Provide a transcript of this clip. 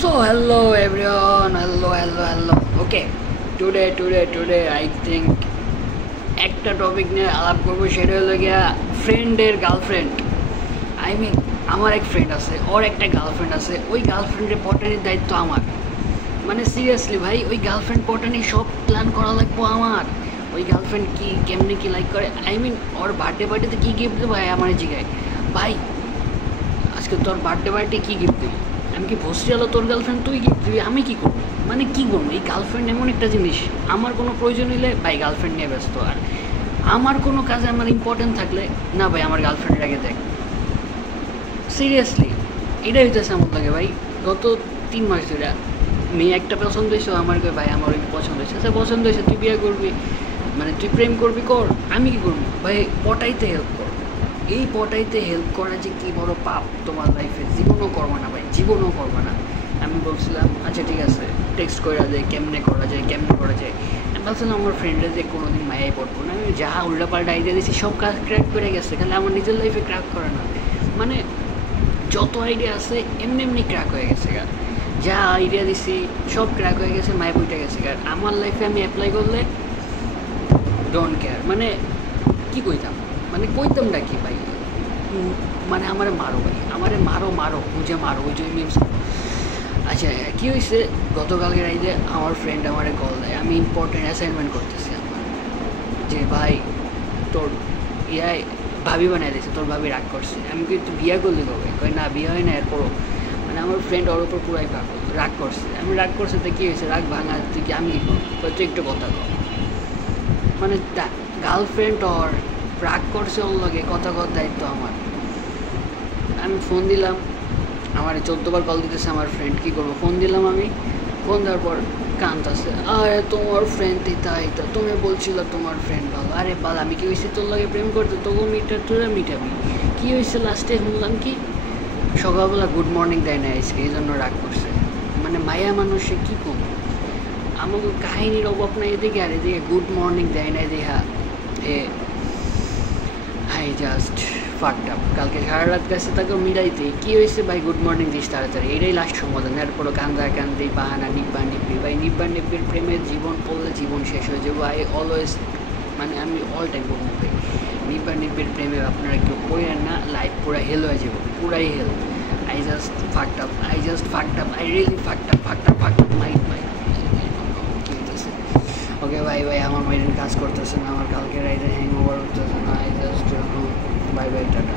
So hello everyone, hello. Okay, today I think একটা topic নিয়ে আলাপ করবো, সেটা হলো গিয়া ফ্রেন্ডের গার্লফ্রেন্ড। আই মিন আমার এক ফ্রেন্ড আছে, ওর একটা গার্লফ্রেন্ড আছে, ওই গার্লফ্রেন্ডের পটানির দায়িত্ব আমার। মানে সিরিয়াসলি ভাই, ওই গার্লফ্রেন্ড পটানি সব প্ল্যান করা লাগবো আমার। ওই গার্লফ্রেন্ড কি কেমনি কি লাইক করে, আই মিন ওর বার্থডেতে কী গিফট দেবো ভাই আমার জিগায়। ভাই আজকে তোর বার্থডে কী গিফট দিবি? আমি কি ভস্তি হলো তোর গার্লফ্রেন্ড, তুই গিফট দিবি, আমি কী করবো? মানে কী করবো? এই গার্লফ্রেন্ড এমন একটা জিনিস, আমার কোনো প্রয়োজন হলে ভাই গার্লফ্রেন্ড নিয়ে ব্যস্ত। আর আমার কোনো কাজে আমার ইম্পর্টেন্ট থাকলে না ভাই আমার গার্লফ্রেন্ডের আগে দেখ। সিরিয়াসলি এটাই হইতেছে আমার লাগে ভাই। গত 3 মাস ধরে মেয়ে একটা পছন্দ হয়েছে, আমার ভাই আমার ওই পছন্দ হয়েছে। আচ্ছা পছন্দ হয়েছে, তুই বিয়ে করবি, মানে তুই প্রেম করবি কর, আমি কী করবো ভাই? পটাইতে হেল্প কর। এই পটাইতে হেল্প করা যে কী বড় পাপ তোমার লাইফে, জীবনও করবা না ভাই, জীবনও করবা না। আমি বলছিলাম আচ্ছা ঠিক আছে, টেক্সট করা যায়, কেমনে করা যায়। আমি ভাবছিলাম আমার ফ্রেন্ডরা যে কোনো দিন মায়াই পড়বো না, আমি যাহা উল্টাপাল্টা আইডিয়া দিয়েছি সব কাজ ক্র্যাক করে গেছে, খালি আমার নিজের লাইফে ক্র্যাক করে না। মানে যত আইডিয়া আছে এমনি ক্র্যাক হয়ে গেছে গা, যা আইডিয়া দিছি সব ক্র্যাক হয়ে গেছে, মায়া বইটা গেছে গা। আমার লাইফে আমি অ্যাপ্লাই করলে ডোন্ট কেয়ার, মানে কী কইতাম, মানে কইতাম না কি ভাই, মানে আমারে মারো ভাই, আমারে মারো বুঝে মারো, ওই যে মিমস। আচ্ছা কী হয়েছে, গতকালকে রাইতে আমার ফ্রেন্ড আমারে কল দেয়, আমি ইম্পর্টেন্ট অ্যাসাইনমেন্ট করতেছি আমার, যে ভাই তোর ইয়ায় ভাবি বানাই দিয়েছে, তোর ভাবি রাগ করছে। আমি কিন্তু বিয়ে করলে কবে, কই না বিয়ে হয় না এরপরও। মানে আমার ফ্রেন্ড ওর ওপর পুরাই রাগ করছে। আমি রাগ করছে তো কী হয়েছে, রাগ ভাঙা তুই কি, আমি কী করবো, তুই একটু কথা কর। মানে গার্লফ্রেন্ড ওর রাগ করছে, ওর লগে কথা কর দায়িত্ব আমার। আমি ফোন দিলাম, আমার 14 বার কল দিতেছে আমার ফ্রেন্ড, কী করবো? ফোন দিলাম আমি, ফোন দেওয়ার পর কাঁদতেছে, আরে তোমার ফ্রেন্ড তাই তো তুমি বলছিল তোমার ফ্রেন্ড ভালো। আরে বাল, আমি কি হয়েছে তোর লগে প্রেম করতে, তোকে তোরা মিটাবি। কী হয়েছে লাস্টে শুনলাম কি সকালবেলা গুড মর্নিং দেয় না আজকে, এই জন্য রাগ করছে। মানে মায়া মানুষে কী করবো, আমাকে কাহিনীর অভাব নাই এদিকে, আর এদিকে গুড মর্নিং দেয় না দেখা এ। I just fucked up. কালকে সারা রাত গেছে তাকে মিলাইতে, কী হয়েছে ভাই গুড মর্নিং দিস তাড়াতাড়ি, এটাই লাস্ট সমাধান। এরপরও কান্দি বাহানা নিব্বা নিব্বি। ভাই নিব্বা নিব্বির প্রেমের জীবন পড়লে জীবন শেষ হয়ে যাবে। আই অলওয়েজ, মানে আমি অল টাইম বলবো ভাই, নিব্বা নিব্বির প্রেমে আপনারা কেউ পড়েন না, লাইফ পুরা হেল হয়ে যাবে, পুরাই hell. I just fucked up, I really fucked up my ভাই। ওকে ভাই আমার মাইন্ড কাজ করতেছে না, আমার কালকে রাইতে হ্যাং ওভার উঠতেছে না। I just bye tata.